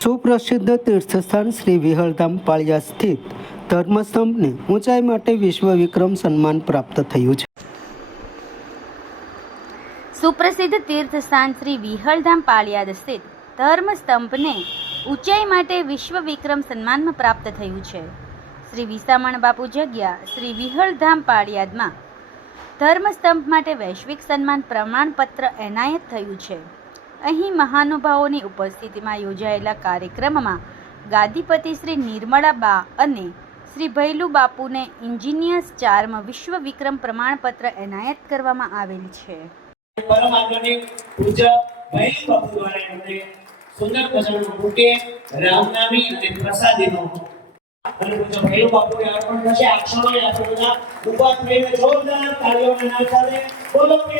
સુપ્રસિદ્ધ તીર્થસ્થાન શ્રી વિહળધામ પાળિયા સ્થિત ધર્મસ્તંભને ઊંચાઈ માટે વિશ્વ વિક્રમ સન્માન પ્રાપ્ત થયું છે સુપ્રસિદ્ધ તીર્થસ્થાન શ્રી વિહળધામ પાળિયા સ્થિત ધર્મસ્તંભને ઊંચાઈ માટે વિશ્વ વિક્રમ સન્માન પ્રાપ્ત થયું છે શ્રી વિસામણ બાપુ જગ્યા શ્રી વિહળધામ પાળિયાદમાં ધર્મસ્તંભ માટે વૈશ્વિક સન્માન પ્રમાણપત્ર એનાયત થયું છે અહીં મહાનુભાવોની ઉપસ્થિતિમાં યોજાયેલા કાર્યક્રમમાં ગાદીપતિ શ્રી નિર્મળાબા અને શ્રી ભૈલુ બાપુને ઇન્જિનિયર્સ ચાર્મ વિશ્વ વિક્રમ પ્રમાણપત્ર એનાયત કરવામાં આવેલ છે અને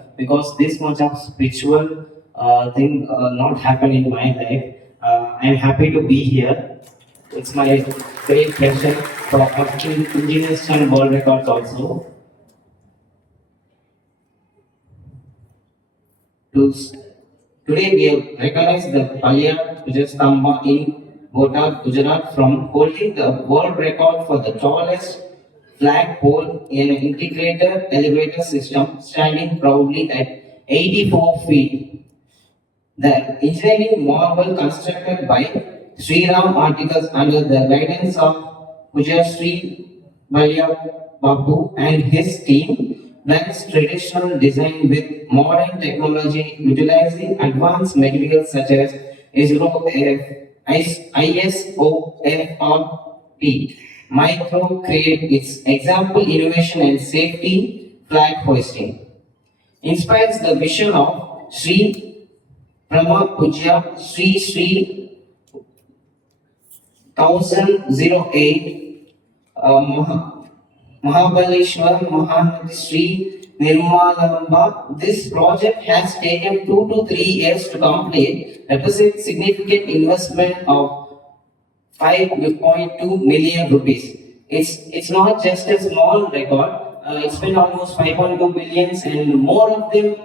because this much of spiritual uh, thing uh, not happen in my life. Uh, I'm happy to be here. It's my great pleasure to engineers and world records also. To, today we have recognized the Palya Pujastamba in Bhutan, Gujarat from holding the world record for the tallest flag pole, in an integrated elevator system standing proudly at 84 feet. The engineering marvel constructed by Sri Ram Articles under the guidance of Pujasri Valya Babu and his team blends traditional design with modern technology utilizing advanced materials such as ISROF, ISOFRP micro create its example innovation and safety flag hoisting. Inspires the vision of Sri Pramod Pujya Sri Sri 1008 uh, Mah- Mahabaleshwar Mahanadi Sri This project has taken two to three years to complete, a significant investment of 5.2 million rupees. It's, it's not just a small record. Uh, it's almost 5.2 million and more of them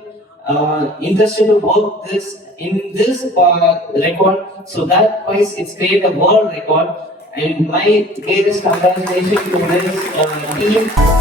uh, interested to this in this uh, record. So that wise, it's created a world record. And my greatest congratulations to this team. Uh,